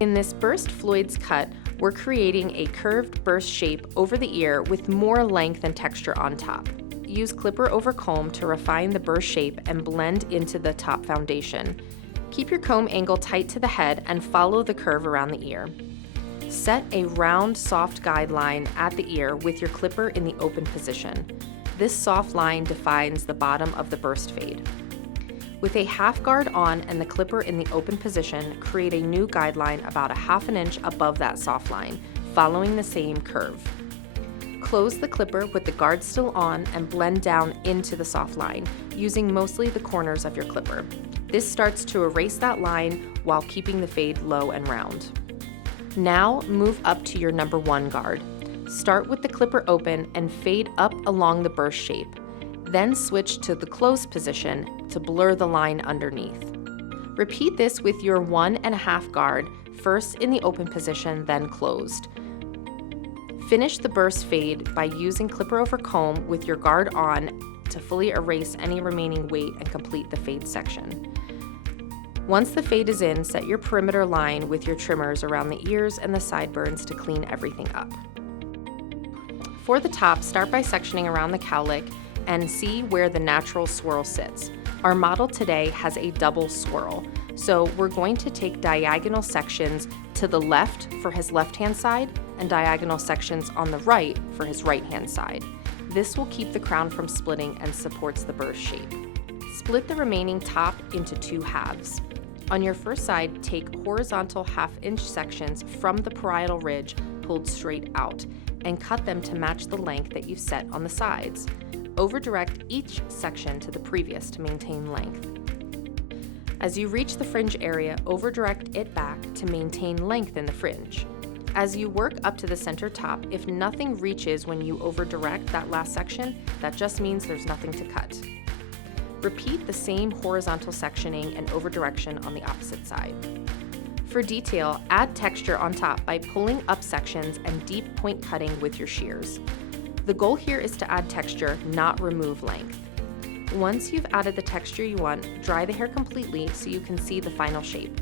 In this burst Floyd's cut, we're creating a curved burst shape over the ear with more length and texture on top. Use clipper over comb to refine the burst shape and blend into the top foundation. Keep your comb angle tight to the head and follow the curve around the ear. Set a round, soft guideline at the ear with your clipper in the open position. This soft line defines the bottom of the burst fade. With a half guard on and the clipper in the open position, create a new guideline about 1/2 inch above that soft line, following the same curve. Close the clipper with the guard still on and blend down into the soft line, using mostly the corners of your clipper. This starts to erase that line while keeping the fade low and round. Now move up to your number 1 guard. Start with the clipper open and fade up along the burst shape. Then switch to the closed position to blur the line underneath. Repeat this with your 1.5 guard, first in the open position, then closed. Finish the burst fade by using clipper over comb with your guard on to fully erase any remaining weight and complete the fade section. Once the fade is in, set your perimeter line with your trimmers around the ears and the sideburns to clean everything up. For the top, start by sectioning around the cowlick and see where the natural swirl sits. Our model today has a double swirl, so we're going to take diagonal sections to the left for his left-hand side and diagonal sections on the right for his right-hand side. This will keep the crown from splitting and supports the burst shape. Split the remaining top into 2 halves. On your first side, take horizontal 1/2 inch sections from the parietal ridge pulled straight out and cut them to match the length that you've set on the sides. Over-direct each section to the previous to maintain length. As you reach the fringe area, over-direct it back to maintain length in the fringe. As you work up to the center top, if nothing reaches when you over-direct that last section, that just means there's nothing to cut. Repeat the same horizontal sectioning and over-direction on the opposite side. For detail, add texture on top by pulling up sections and deep point cutting with your shears. The goal here is to add texture, not remove length. Once you've added the texture you want, dry the hair completely so you can see the final shape.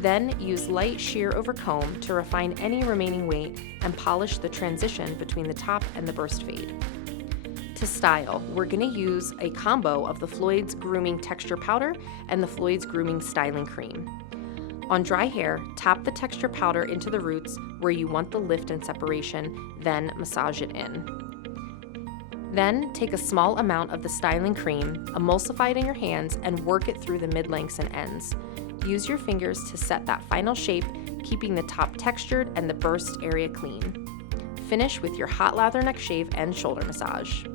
Then use light shear-over-comb to refine any remaining weight and polish the transition between the top and the burst fade. To style, we're going to use a combo of the Floyd's Grooming texture powder and the Floyd's Grooming styling cream. On dry hair, tap the texture powder into the roots where you want the lift and separation, then massage it in. Then take a small amount of the styling cream, emulsify it in your hands, and work it through the mid-lengths and ends. Use your fingers to set that final shape, keeping the top textured and the burst area clean. Finish with your hot lather neck shave and shoulder massage.